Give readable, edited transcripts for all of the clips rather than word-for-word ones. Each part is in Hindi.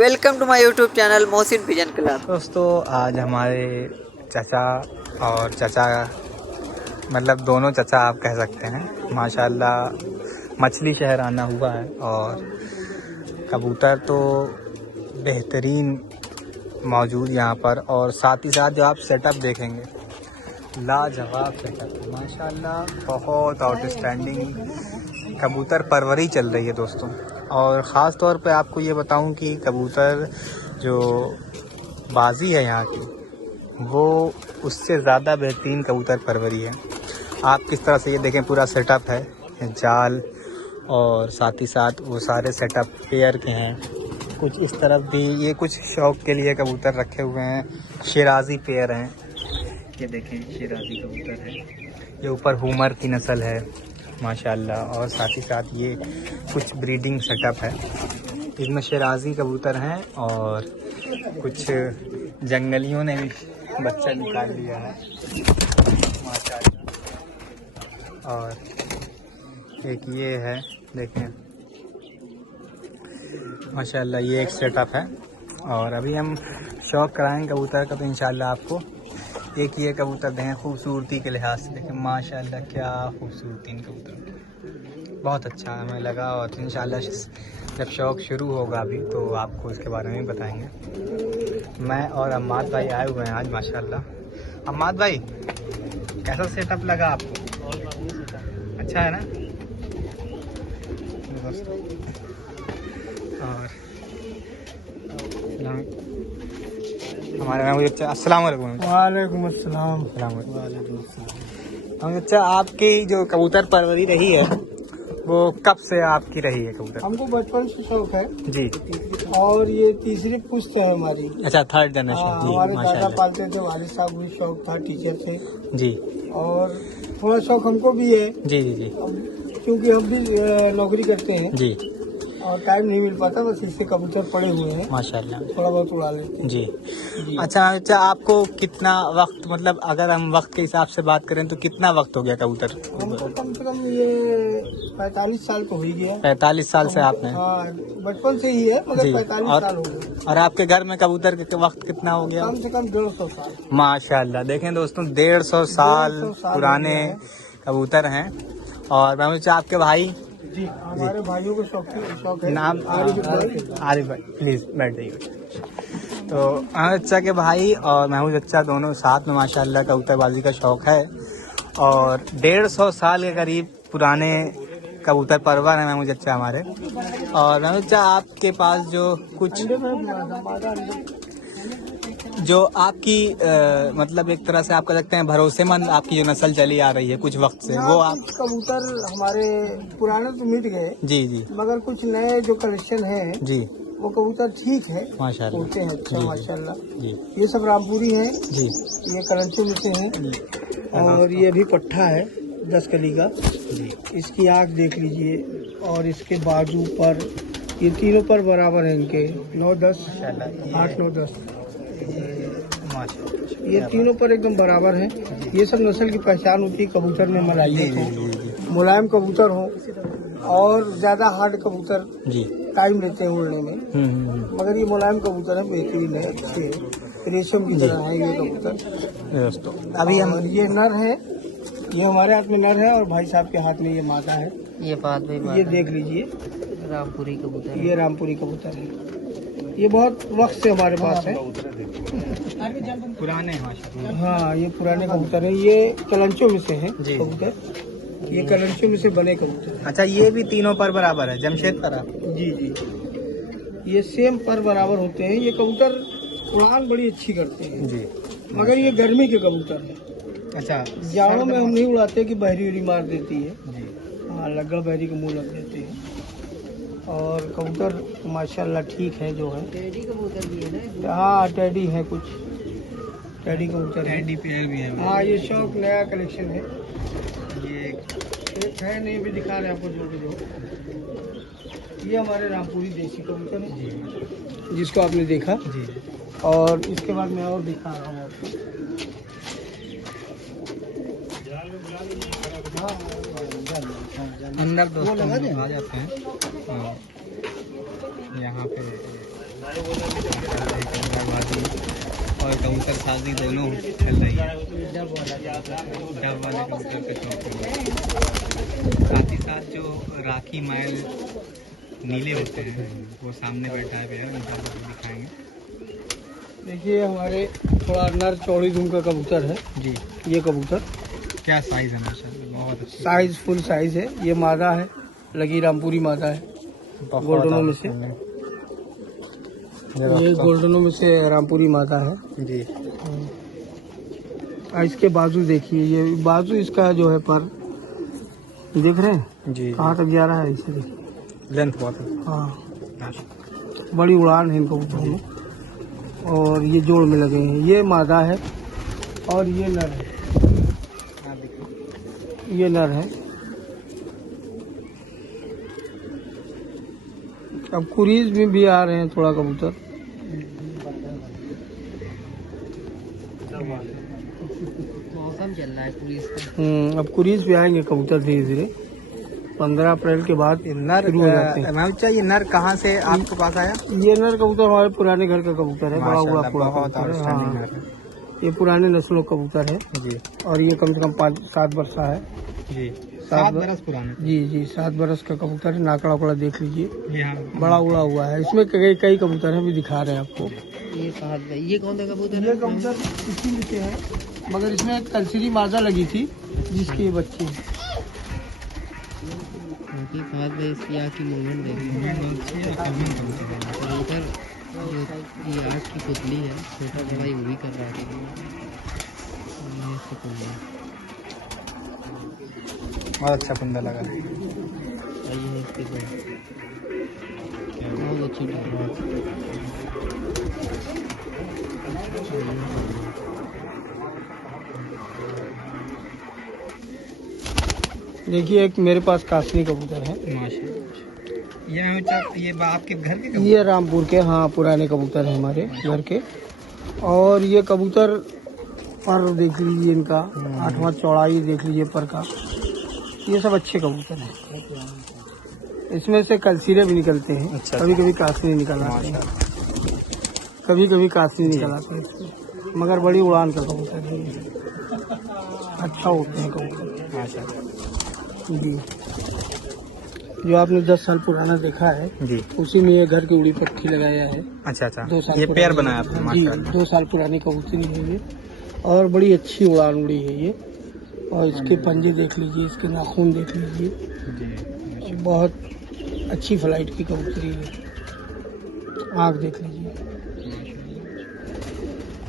Welcome to my YouTube channel Mohsin pigeon club. दोस्तों आज हमारे चाचा और चाचा मतलब दोनों चाचा आप कह सकते हैं माशाल्लाह मछली शहर आना हुआ है और कबूतर तो बेहतरीन मौजूद यहाँ पर और साथ ही साथ जो आप सेटअप देखेंगे लाजवाब सेटअप माशाल्लाह बहुत आउटस्टैंडिंग कबूतर परवरी चल रही है दोस्तों। और ख़ास तौर पे आपको ये बताऊं कि कबूतर जो बाजी है यहाँ की वो उससे ज़्यादा बेहतरीन कबूतर परवरी है। आप किस तरह से ये देखें पूरा सेटअप है जाल और साथ ही साथ वो सारे सेटअप पेयर के हैं। कुछ इस तरफ भी ये कुछ शौक़ के लिए कबूतर रखे हुए हैं, शिराजी पेयर हैं। ये देखें शिराजी कबूतर है, ये ऊपर हुमर की नस्ल है माशाल्लाह। और साथ ही साथ ये कुछ ब्रीडिंग सेटअप है, इसमें शिराजी कबूतर हैं और कुछ जंगलियों ने भी बच्चा निकाल लिया है माशाल्लाह। और एक ये है देखें माशाल्लाह, ये एक सेटअप है। और अभी हम शौक़ कराएंगे कबूतर का तो इंशाल्लाह आपको एक ये कबूतर देखें खूबसूरती के लिहाज से देखें माशाल्लाह क्या खूबसूरती इन कबूतर, बहुत अच्छा हमें लगा। और इंशाल्लाह जब शौक़ शुरू होगा अभी तो आपको इसके बारे में बताएंगे। मैं और अम्माद भाई आए हुए हैं आज माशाल्लाह। अम्माद भाई कैसा सेटअप लगा आपको? अच्छा है ना? और हमारे अस्सलाम वालेकुम। अच्छा आपकी जो कबूतर परवरी रही है वो कब से आपकी रही है कबूतर? हमको बचपन से शौक है जी। और ये तीसरी पुश्त है हमारी। अच्छा थर्ड जनरेशन जी। हमारे दादा माशाल्लाह पालते थे, वालिद साहब भी शौक था, टीचर थे जी। और थोड़ा शौक हमको भी है जी जी जी क्योंकि हम भी नौकरी करते हैं जी और टाइम नहीं मिल पाता, बस इससे कबूतर पड़े हुए हैं, माशाल्लाह थोड़ा बहुत उड़ा लेते हैं जी। जी। अच्छा आपको कितना वक्त, मतलब अगर हम वक्त के हिसाब से बात करें तो कितना वक्त हो गया कबूतर? हमको कम से कम ये 45 साल तो हो ही गया। 45 साल से आपने? हाँ बचपन से ही है मगर जी। 45 साल हो गए। और आपके घर में कबूतर के वक्त कितना हो गया? कम से कम 150 साल माशाल्लाह देखें दोस्तों 150 साल पुराने कबूतर हैं। और मैं मुझे आपके भाई जी, हमारे भाइयों को शौक है। नाम आरिफ भाई प्लीज बैठ जाइए। तो अहमद चाचा के भाई और महमूद चाचा दोनों साथ में माशाल्लाह कबूतरबाजी का शौक है और 150 साल के करीब पुराने कबूतर परवर हैं महमूद चाचा हमारे। और महमूद चाचा आपके पास जो आपकी मतलब एक तरह से आप कह सकते हैं भरोसेमंद आपकी जो नस्ल चली आ रही है कुछ वक्त से, वो आप कबूतर हमारे पुराने तो मिट गए जी जी मगर कुछ नए जो कलेक्शन है जी वो कबूतर ठीक है, माशाल्लाह उड़ते हैं अच्छा जी, माशाल्लाह। जी ये सब रामपुरी है जी ये कलंचों में से है और ये भी पट्ठा है 10 कली का जी। इसकी आँख देख लीजिए और इसके बाजू पर ये तीनों पर बराबर है, इनके 9-10 8-9-10 ये तीनों पर एकदम बराबर है। ये सब नस्ल की पहचान होती है कबूतर में, मलाइयत हो, मुलायम कबूतर हो और ज्यादा हार्ड कबूतर जी टाइम लेते हैं उड़ने में, मगर ये मुलायम कबूतर है, बेहतरीन है, अच्छे है, रेशम की तरह है ये कबूतर दोस्तों। अभी हम ये नर है, ये हमारे हाथ में नर है और भाई साहब के हाथ में ये मादा है। ये देख लीजिए रामपुरी कबूतर, ये रामपुरी कबूतर है, ये बहुत वक्त से हमारे पास है, पुराने हाँ ये पुराने कबूतर है, ये कलंचों में से है जी। कबूतर, ये कलंचों में से बने कबूतर। अच्छा ये भी तीनों पर बराबर है जमशेद पर? जी जी ये सेम पर बराबर होते हैं। ये कबूतर उड़ान बड़ी अच्छी करते हैं जी, मगर ये गर्मी के कबूतर है। अच्छा जाड़ों में हम नहीं उड़ाते कि बहरी उड़ी मार देती है, जी हाँ लगड़ बहरी के मुंह लग देते हैं। और कबूतर माशाल्लाह ठीक है जो है, टेडी कबूतर भी है ना? हाँ टेडी है, कुछ टेडी कबूतर है, टेडी पेयर भी है। हाँ ये शौक नया कलेक्शन है, ये एक है नहीं भी दिखा रहे हैं आपको जो ये हमारे रामपुरी देसी कबूतर है जिसको आपने देखा जी। और इसके बाद मैं और दिखा रहा हूँ आपको। अंदर दोस्तों आ जाते हैं यहाँ पे और कबूतर साजी दोनों चल रही है। डब वाले कबूतर का शौक है। साथ ही साथ जो राखी माइल नीले होते हैं वो सामने बैठा है, उनका दिखाएंगे। देखिए हमारे थोड़ा नर चौड़ी धूम का कबूतर है जी। ये कबूतर क्या साइज है माशाल्लाह, बहुत अच्छा साइज फुल साइज है। ये मादा है, लगी रामपुरी मादा है। गोल्डनों में से ये गोल्डनों में से रामपुरी मादा है जी। इसके बाजू देखिए, ये बाजू इसका जो है पर देख रहे हैं जी। कहाँ तक जा रहा है इसे। लेंथ बहुत है। हाँ, बड़ी उड़ान है इन कबूतरों में। और ये जोड़ में लगे हैं। ये मादा है और ये नर है। ये नर है। अब कुरीज में भी आ रहे हैं थोड़ा कबूतर। मौसम चल रहा है पुलिस का। अब कुरीज भी आएंगे कबूतर धीरे धीरे। 15 अप्रैल के बाद नर शुरू हो जाते हैं। ये नर कहाँ से आपके पास आया? ये नर कबूतर हमारे पुराने घर का कबूतर है। बड़ा हुआ पूरा बहुत कबूतर है। आउटस्टैंडिंग हाँ, नर है। ये पुराने नस्लों का कबूतर है जी और ये कम से कम 5-7 वर्ष है जी। 7 बरस पुराने। जी 7 बरस का कबूतर है। नाकड़ा उकड़ा देख लीजिए, यहाँ बड़ा उड़ा हुआ है। इसमें कई कबूतर हैं, भी दिखा रहे हैं आपको। ये कौन सा कबूतर ये कबूतर इसी में से है, मगर इसमें एक कलसिरी मादा लगी थी जिसके ये बच्चे हैं। फहद भाई इसकी आँख की मूवमेंट देखिए। कबूतर ये आँख की पुतली है, छोटा बड़ा ही वो भी कर रहा है। बहुत अच्छा कुंदा लगा। इसके बहुत अच्छी देखिए एक मेरे पास कासनी कबूतर है। माशाल्लाह। ये आपके घर के कबूतर? ये रामपुर के, हाँ, पुराने कबूतर हैं हमारे घर के। और ये कबूतर पर देख लीजिए, इनका 8वां चौड़ाई देख लीजिए पर का। ये सब अच्छे कबूतर हैं। इसमें से कलसीरे भी निकलते हैं। अच्छा। कभी कभी कासनी निकल आते हैं, कभी कभी कासनी निकल आते हैं, मगर बड़ी उड़ान का कबूतर है। अच्छा होते हैं कबूतर माशाल्लाह जी। जो आपने 10 साल पुराना देखा है जी। उसी में ये घर की उड़ी पट्टी लगाया है। अच्छा अच्छा। 2 साल ये पुरानी- पेड़ बनाया आपने? जी, माशाल्लाह। 2 साल पुरानी कबूतरी है ये और बड़ी अच्छी उड़ान उड़ी है ये। और इसके पंजे देख लीजिए, इसके नाखून देख लीजिए, जी। बहुत अच्छी फ्लाइट की कबूतरी है। आँख देख लीजिए।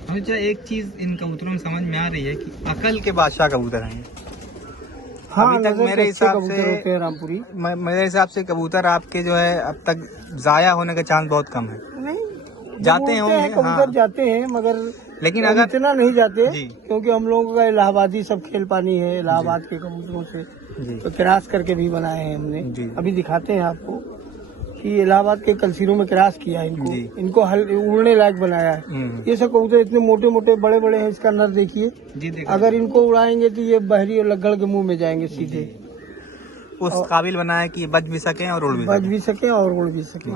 अच्छा, एक चीज इन कबूतरों में समझ में आ रही है कि अकल के बादशाह कबूतर हैं। हाँ, अभी तक नजर मेरे के अच्छे हिसाब कबूतर से होते हैं रामपुरी। मेरे हिसाब से कबूतर आपके जो है अब तक जाया होने का चांस बहुत कम है। नहीं, जाते जब होंगे, उड़ते हैं कबूतर हाँ। जाते हैं, मगर लेकिन अगर इतना नहीं जाते जी। क्योंकि हम लोगों का इलाहाबादी सब खेल पानी है। इलाहाबाद के कबूतरों से जी तो क्रॉस करके भी बनाए हैं हमने। जी। अभी दिखाते हैं आपको कि इलाहाबाद के कलसीरों में क्रॉस किया है इनको। जी। इनको उड़ने लायक बनाया है। ये सब कबूतर इतने मोटे मोटे बड़े बड़े हैं। इसका नर देखिए, जी देखो, अगर इनको उड़ाएंगे तो ये बहरी और लग्गड़ के मुंह में जाएंगे सीधे। उस काबिल बनाया कि ये बच भी सके और उड़ भी बच सके। भी सके और उड़ भी सके,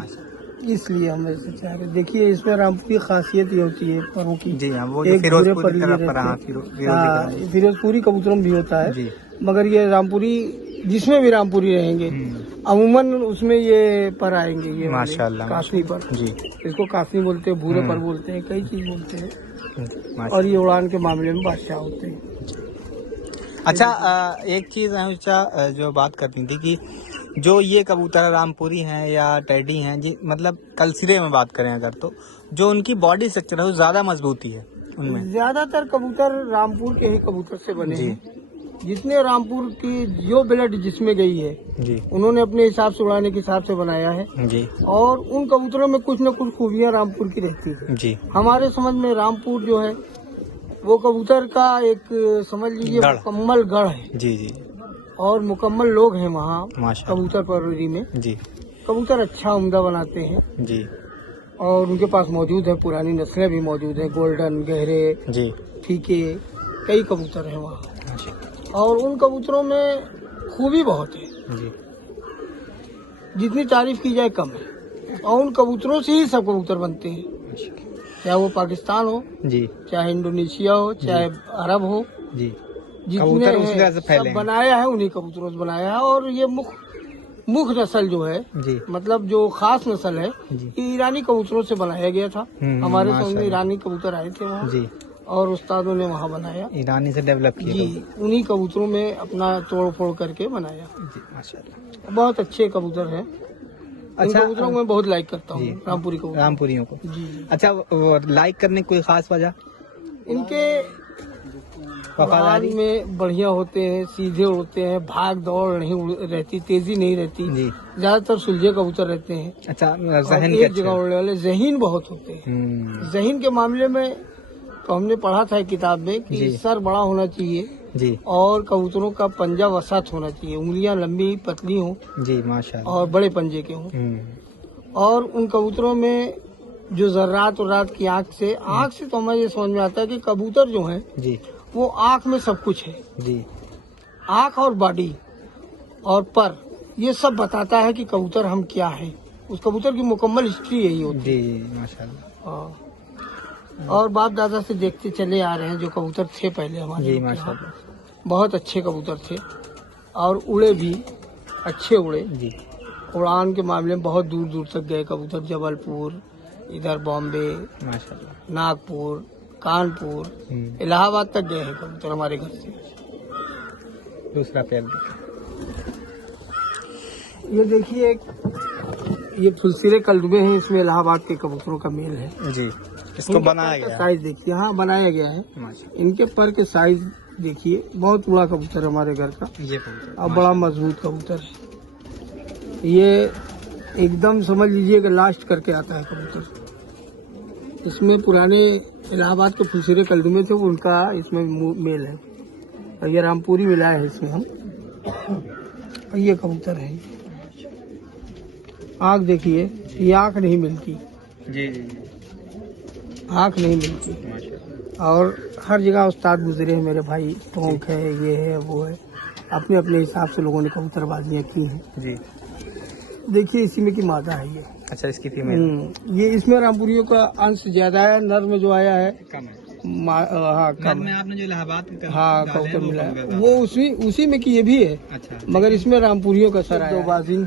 इसलिए हम ऐसे चाह रहे। देखिए इसमें रामपुरी खासियत ये होती है परों की। जी हाँ, वो एक फिरोजपुरी भूरे पर ये तरफ पर, रहते हाँ, हैं। फिरोजपुरी हाँ, तरफ। फिरोजपुरी कबूतरों में भी होता है जी। मगर ये रामपुरी जिसमें भी रामपुरी रहेंगे अमूमन उसमें ये पर आएंगे। ये वाले माशाल्लाह, कासनी पर, जी। इसको कासनी बोलते हैं, भूरे पर बोलते हैं, कई चीज बोलते हैं। माशाल्लाह। और ये उड़ान के मामले में बादशाह होते हैं। अच्छा, एक चीज अच्छा जो बात करनी थी कि जो ये कबूतर रामपुरी हैं या टेडी हैं जी, मतलब कलसिरे में बात करें अगर तो जो उनकी बॉडी स्ट्रक्चर है वो ज्यादा मजबूती है उनमें। ज्यादातर कबूतर रामपुर के ही कबूतर से बने जी। हैं। जितने रामपुर की जो ब्लड जिसमें गई है जी उन्होंने अपने हिसाब से उड़ाने के हिसाब से बनाया है। जी और उन कबूतरों में कुछ न कुछ खूबियां रामपुर की रहती है। जी। हमारे समझ में रामपुर जो है वो कबूतर का एक समझ लीजिए गढ़। मुकम्मल गढ़ है जी जी। और मुकम्मल लोग हैं वहाँ माशाल्लाह। कबूतर परवरी में। जी कबूतर अच्छा उम्दा बनाते हैं जी और उनके पास मौजूद है, पुरानी नस्लें भी मौजूद है, गोल्डन, गहरे, जी फीके, कई कबूतर हैं वहाँ। और उन कबूतरों में खूबी बहुत है, जी। जितनी तारीफ की जाए कम है। और उन कबूतरों से ही सब कबूतर बनते हैं, चाहे वो पाकिस्तान हो, जी चाहे इंडोनेशिया हो, चाहे अरब हो, जी। जितने कबूतर उसी तरह से सब फैले हैं। बनाया है उन्हीं कबूतरों से बनाया है। और ये मुख्य नस्ल जो है, जी मतलब जो खास नस्ल है, जी ये ईरानी कबूतरों से बनाया गया था। हमारे सामने माशाल्लाह। ईरानी कबूतर आए थे वहाँ, जी। और उस्तादों ने वहाँ बनाया ईरानी से डेवलप किया जी, उन्हीं कबूतरों में अपना तोड़ फोड़ करके बनाया। जी माशाल्लाह। बहुत अच्छे कबूतर हैं। अच्छा, इन कबूतरों को मैं बहुत लाइक करता जी। हूँ, रामपुरी कबूतर। रामपुरियों को। जी। अच्छा, लाइक करने की कोई खास वजह? इनके वफादारी उड़ान में बढ़िया होते हैं, सीधे उड़ते हैं, भाग दौड़ नहीं रहती, तेजी नहीं रहती, जी। ज्यादातर सुलझे कबूतर रहते हैं। अच्छा, और जहन के एक अच्छे। जगह उड़ने वाले ज़हीन बहुत होते हैं। ज़हीन के मामले में तो हमने पढ़ा था एक किताब में कि जी। सर बड़ा होना चाहिए जी और कबूतरों का पंजा वसात होना चाहिए, उंगलियां लंबी पतली हों जी माशाल्लाह। और बड़े पंजे के हों। और उन कबूतरों में जो जर्रात और रात की आंख से तो हमें ये समझ में आता है कि कबूतर जो है जी वो आंख में सब कुछ है। जी आंख और बॉडी और पर, ये सब बताता है कि कबूतर हम क्या है। उस कबूतर की मुकम्मल हिस्ट्री यही होती है। जी माशाल्लाह। हाँ। और बाप दादा से देखते चले आ रहे हैं जो कबूतर थे पहले हमारे जी लोग के यहाँ। माशाल्लाह। बहुत अच्छे कबूतर थे और उड़े भी अच्छे उड़े। जी उड़ान के मामले में बहुत दूर दूर तक गए कबूतर, जबलपुर, इधर बॉम्बे, माशाल्लाह। नागपुर, कानपुर, इलाहाबाद तक गए हैं कबूतर हमारे घर से। दूसरा पैर ये देखिए, ये फुलसिरे कलडुबे हैं, इसमें इलाहाबाद के कबूतरों का मेल है। जी। इसको बनाया गया है। साइज देखिए, हाँ बनाया गया है। माशाल्लाह। इनके पर के साइज देखिए, बहुत बड़ा कबूतर है हमारे घर का ये कबूतर और बड़ा मजबूत कबूतर है। ये एकदम समझ लीजिए कि लास्ट करके आता है कबूतर। इसमें पुराने इलाहाबाद के फुलसिरे कलडुमे थे, उनका इसमें मेल है। और ये रामपुरी मिलाया है इसमें हम। और ये कबूतर है, आँख देखिए, ये आँख नहीं मिलती, जी जी आँख नहीं मिलती। माशाल्लाह। और हर जगह उस्ताद गुजरे हैं मेरे भाई, टोंक है, ये है, वो है, अपने अपने हिसाब से लोगों ने कबूतरबाजियाँ की हैं। जी। देखिए इसी में की मादा है ये। अच्छा, इसकी फीमेल ये इसमें रामपुरियों का अंश ज्यादा है, नर में जो आया है कम है। हाँ कम में है। आपने जो इलाहाबाद का हाँ कबूतर मिला है, वो उसी में की ये भी है। अच्छा। मगर इसमें रामपुरियों का सर आया। दो बाजी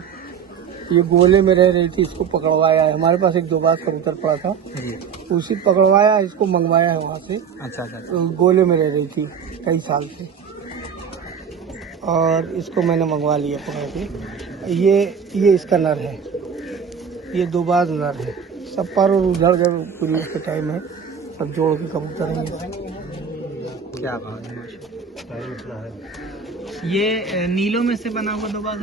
ये गोले में रह रही थी, इसको पकड़वाया है। हमारे पास एक दो बाज कबूतर पड़ा था, जी। उसी पकड़वाया, इसको मंगवाया है वहाँ से। अच्छा अच्छा। तो गोले में रह रही थी कई साल से, और इसको मैंने मंगवा लिया पकड़ के। ये इसका नर है, ये दो बाज नर है। सब पर और उधर उधर पूरी उसके टाइम है, सब जोड़ के कबूतर है क्या बात है, माशाल्लाह। ये नीलों में से बना हुआ दो बाज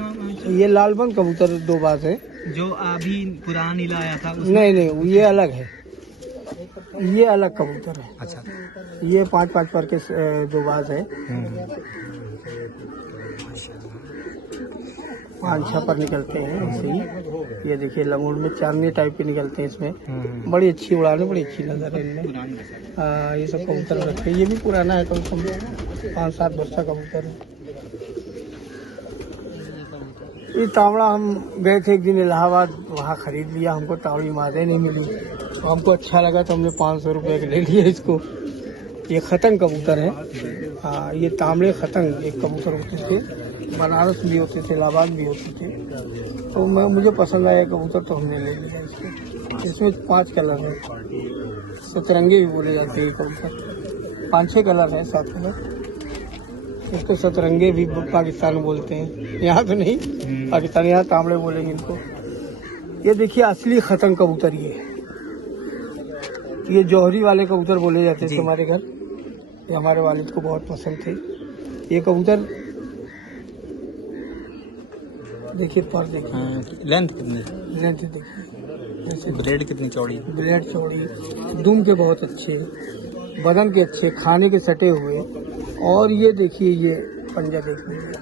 ये लालबन कबूतर दो बाज है, जो अभी पुराना नीला आया था नहीं ये अलग है, ये अलग कबूतर है। अच्छा। ये 5-5 पर के दो बाज है, 5-6 पर निकलते हैं ऐसे ही। ये देखिए लंगूर में चांदनी टाइप के निकलते हैं इसमें। बड़ी अच्छी उड़ान है, बड़ी अच्छी नजर है इनमें। ये सब कबूतर रखे, ये भी पुराना है, कम से कम 5-7 वर्ष का कबूतर है। ये तावड़ा हम गए थे एक दिन इलाहाबाद, वहाँ खरीद लिया, हमको तावड़ी मादे नहीं मिली, तो हमको अच्छा लगा तो हमने 500 रुपये के ले लिया इसको। ये खतंग कबूतर है। हाँ, ये तांबड़े खतंग एक कबूतर होते थे, बनारस भी होते थे, इलाहाबाद भी होते थे। तो मुझे पसंद आया कबूतर, तो हमने ले लिया इसको। इसमें 5 कलर है, सतरंगे भी बोले जाते हैं कबूतर। 5-6 कलर है, 7 कलर। इसको सतरंगे भी पाकिस्तान में बोलते हैं, यहाँ तो नहीं, पाकिस्तान यहाँ तांबड़े बोलेंगे इनको। ये देखिए असली खतंग कबूतर ये जौहरी वाले कबूतर बोले जाते थे हमारे घर। ये हमारे वालिद को बहुत पसंद थे ये कबूतर। देखिए पर देखिए, लेंथ कितनी, लेंथ देखिए, जैसे ब्रेड कितनी चौड़ी, ब्रेड चौड़ी, दुम के बहुत अच्छे, बदन के अच्छे, खाने के सटे हुए। और ये देखिए, ये पंजा देख लीजिए,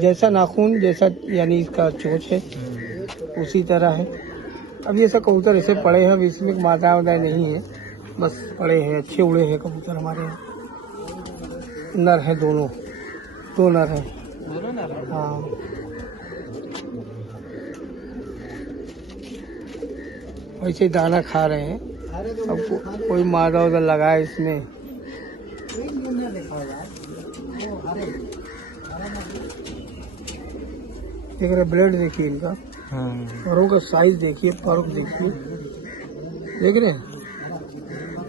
जैसा नाखून जैसा यानी इसका चोंच है उसी तरह है। अब ये सब कबूतर ऐसे पड़े हैं, अब इसमें मादा वादा नहीं है, बस पड़े हैं, अच्छे उड़े हैं कबूतर हमारे यहाँ। नर है दोनों, 2 नर हैं। हाँ, वैसे दाना खा रहे हैं। अब कोई मादा उधर लगा है इसमें। देख रहे ब्लेड देखिए इनका, परों का साइज देखिए, पर देखिए, देख रहे हैं।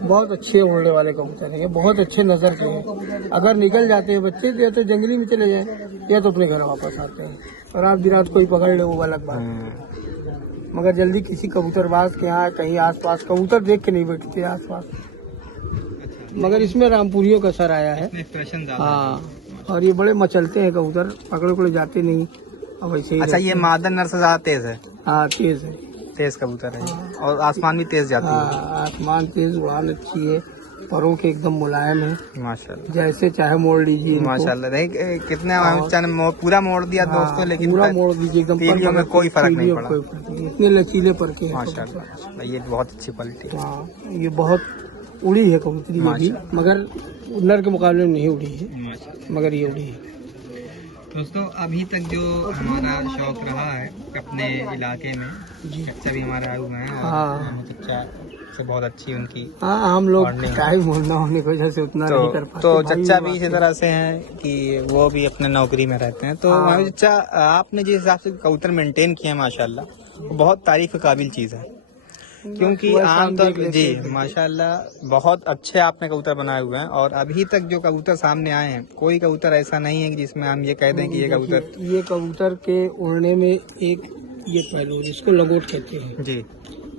बहुत अच्छे उड़ने वाले कबूतर हैं, बहुत अच्छे नजर के हैं। अगर निकल जाते हैं बच्चे या तो जंगली में चले जाए या तो अपने घर वापस आते हैं, और आप बिरात कोई पकड़ ले वो अलग बात। मगर जल्दी किसी कबूतरबाज के यहाँ कहीं आसपास कबूतर देख के नहीं बैठते आसपास। मगर इसमें रामपुरियों का असर आया है। हाँ, और ये बड़े मचलते हैं कबूतर, पकड़े जाते नहीं। अब ऐसे ही। अच्छा, ये मादा नर से ज्यादा तेज है? हाँ, तेज है, तेज कबूतर है। और आसमान भी तेज जाती है? आसमान तेज, उड़ान अच्छी है, परों के एकदम मुलायम है माशाल्लाह। जैसे चाहे मोड़ लीजिए माशाल्लाह। देखिए कितने पूरा मोड़ दिया दोस्तों, लेकिन पूरा मोड़ दीजिए एकदम, तीलियों में कोई फर्क नहीं पड़ा। इतने लचीले पर के माशाल्लाह, ये बहुत अच्छी क्वालिटी है। हाँ, ये बहुत उड़ी है कबूतरी ये भी, मगर नर के मुकाबले में नहीं उड़ी है, मगर ये उड़ी है। दोस्तों, अभी तक जो हमारा शौक रहा है अपने इलाके में, चच्चा भी हमारे आए हुए हैं। हाँ, चच्चा से बहुत अच्छी उनकी। हाँ, हम लोग टाइम होना होने की वजह से उतना नहीं कर पाते। तो चच्चा भी इसी तरह से हैं कि वो भी अपने नौकरी में रहते हैं। तो चच्चा, आपने जिस हिसाब से कबूतर मेंटेन किया है माशाल्लाह, वो बहुत तारीफ काबिल चीज़ है। क्योंकि आमतौर पर जी माशाल्लाह बहुत अच्छे आपने कबूतर बनाए हुए हैं। और अभी तक जो कबूतर सामने आए हैं, कोई कबूतर ऐसा नहीं है कि जिसमें हम ये कह दें कि ये कबूतर के उड़ने में एक ये पहलू जिसको लगोट कहते हैं जी,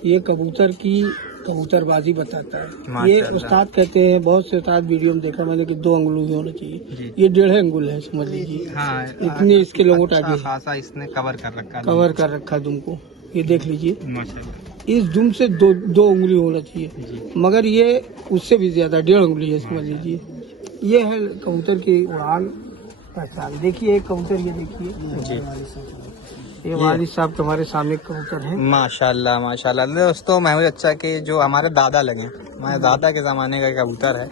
ये कबूतर की कबूतरबाजी बताता है। ये उस्ताद कहते हैं, बहुत से उस्ताद वीडियो में देखा मैंने कि 2 अंगुल होना चाहिए, ये 1.5 अंगुल है, समझ लीजिए। हाँ, इतने इसके लगोट आगे खासा इसने कवर कर रखा दुम को, ये देख लीजिए। माशाल्लाह। इस दुम से 2 उंगली होना चाहिए, मगर ये उससे भी ज्यादा 1.5 उंगली है, समझ लीजिए। ये है कबूतर की उड़ान पहचान। देखिए एक कबूतर, ये देखिए जी, ये वालिद साहब के हमारे सामने कबूतर है। माशाल्लाह माशाल्लाह। दोस्तों, महमूद अच्छा के जो हमारे दादा लगे, हमारे दादा के जमाने का कबूतर है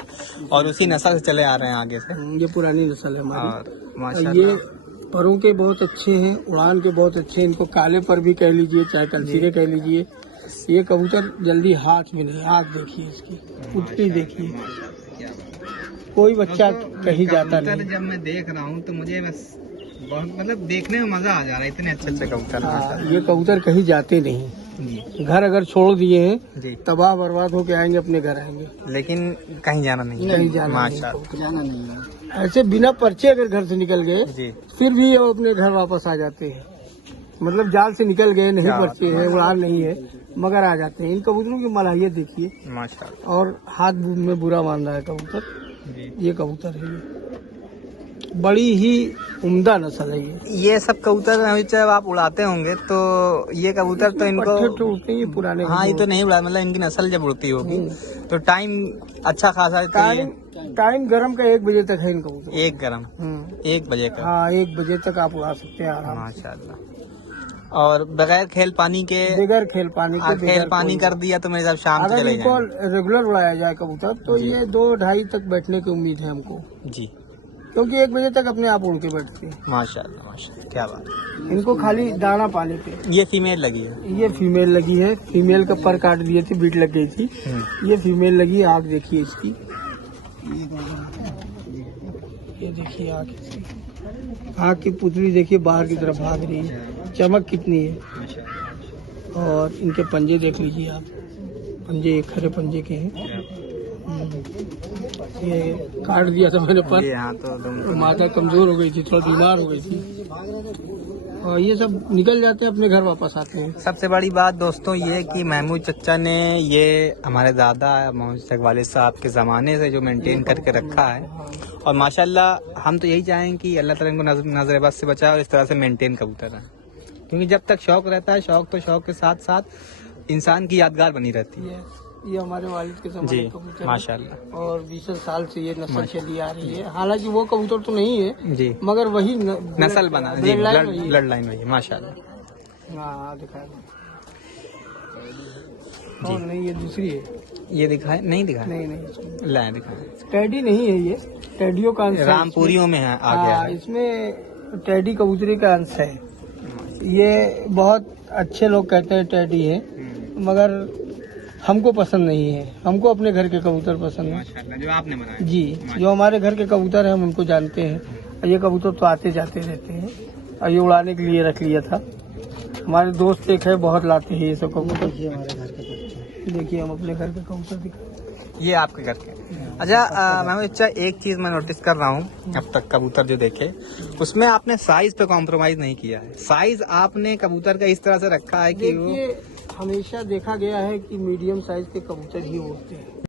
और उसी नस्ल से चले आ रहे हैं आगे से। ये पुरानी नस्ल है हमारी। माशाल्लाह, ये परों के बहुत अच्छे हैं, उड़ान के बहुत अच्छे हैं। इनको काले पर भी कह लीजिए, चाहे कलसीरे कह लीजिए। ये कबूतर जल्दी हाथ में नहीं, आँख देखिए इसकी, उठती देखिए, कोई बच्चा कहीं जाता नहीं। जब मैं देख रहा हूँ तो मुझे बस बहुत देखने में मजा आ जा रहा है, इतने अच्छे कबूतर। ये कबूतर कहीं जाते नहीं, घर अगर छोड़ दिए हैं तबाह बर्बाद होके आएंगे, अपने घर आएंगे, लेकिन कहीं जाना नहीं माशाल्लाह। ऐसे बिना पर्चे अगर घर से निकल गए फिर भी वो अपने घर वापस आ जाते हैं। मतलब जाल से निकल गए, नहीं पर्चे है, उड़ान नहीं है, मगर आ जाते हैं। इन कबूतरों की मलाहियत देखिए माशाल्लाह। और हाथ में बुरा मान रहा है कबूतर, ये कबूतर है, बड़ी ही उम्दा नस्ल है ये सब कबूतर। जब आप उड़ाते होंगे तो ये कबूतर तो इनको उड़ते हैं पुराने। हाँ, ये तो नहीं उड़ा, मतलब इनकी नस्ल जब उड़ती होगी तो टाइम अच्छा खासा टाइम गर्म का 1 बजे तक है इनको। 1 बजे का? हाँ, 1 बजे तक आप उड़ा सकते हैं माशाल्लाह। और बगैर खेल पानी के खेल पानी कर दिया तो मेरे साथ शाम तक चले जाएंगे। रेगुलर उड़ाया जाए कबूतर तो ये 2-2:30 तक बैठने की उम्मीद है हमको जी, क्योंकि 1 बजे तक अपने आप उड़ के बैठते हैं। माशाल्लाह माशाल्लाह, क्या बात। इनको खाली दाना पानी पे। ये फीमेल लगी है? ये फीमेल लगी है, फीमेल का पर काट दिए थे, बीट लग गई थी। ये फीमेल लगी है। आँख देखिए इसकी, ये देखिए आँख की पुतली देखिए, बाहर की तरफ भाग रही है, चमक कितनी है। और इनके पंजे देख लीजिए आप, पंजे खरे पंजे के हैं। ये काट दिया था मैंने पर, तो माता कमजोर हो गई थी, थोड़ा बीमार हो गई थी। और ये सब निकल जाते हैं, अपने घर वापस आते हैं। सबसे बड़ी बात दोस्तों ये कि महमूद चच्चा ने ये हमारे दादा मोहम्मद वालिद साहब के ज़माने से जो मेंटेन करके रखा है, और माशाल्लाह हम तो यही चाहें कि अल्लाह ताला इनको नजर बद से बचाए और इस तरह से मेंटेन कबूतर है। क्योंकि जब तक शौक रहता है, शौक तो शौक के साथ साथ इंसान की यादगार बनी रहती है। ये हमारे वालिद के ज़माने का कबूतर माशाल्लाह, और 20 साल से ये नस्ल चली आ रही है। हालांकि वो कबूतर तो नहीं है जी, मगर वही नस्ल बना जी, ब्लड लाइन वही माशाल्लाह। हाँ, दिखाया नहीं, ये दूसरी है। ये दिखाए नहीं लाए दिखाए। टैडी नहीं है ये, टैडियों का अंश रामपुरियों में है आ गया है। इसमें टैडी कबूतरी का अंश है। ये बहुत अच्छे लोग कहते हैं टैडी है, मगर हमको पसंद नहीं है। हमको अपने घर के कबूतर पसंद है माशाल्लाह, जो आपने बनाया जी। जो हमारे घर के कबूतर हैं हम उनको जानते हैं। और ये कबूतर तो आते जाते रहते हैं और ये उड़ाने के लिए रख लिया था। हमारे दोस्त एक है, बहुत लाते हैं ये सब कबूतर। हमारे घर के कबूतर देखिए, हम अपने घर के कबूतर दिखाते। ये आपके घर के। अच्छा महमूद चाचा, एक चीज मैं नोटिस कर रहा हूँ अब तक कबूतर जो देखे उसमें आपने साइज पे कॉम्प्रोमाइज नहीं किया है। साइज आपने कबूतर का इस तरह से रखा है कि वो देखिए, हमेशा देखा गया है कि मीडियम साइज के कबूतर ही उड़ते हैं।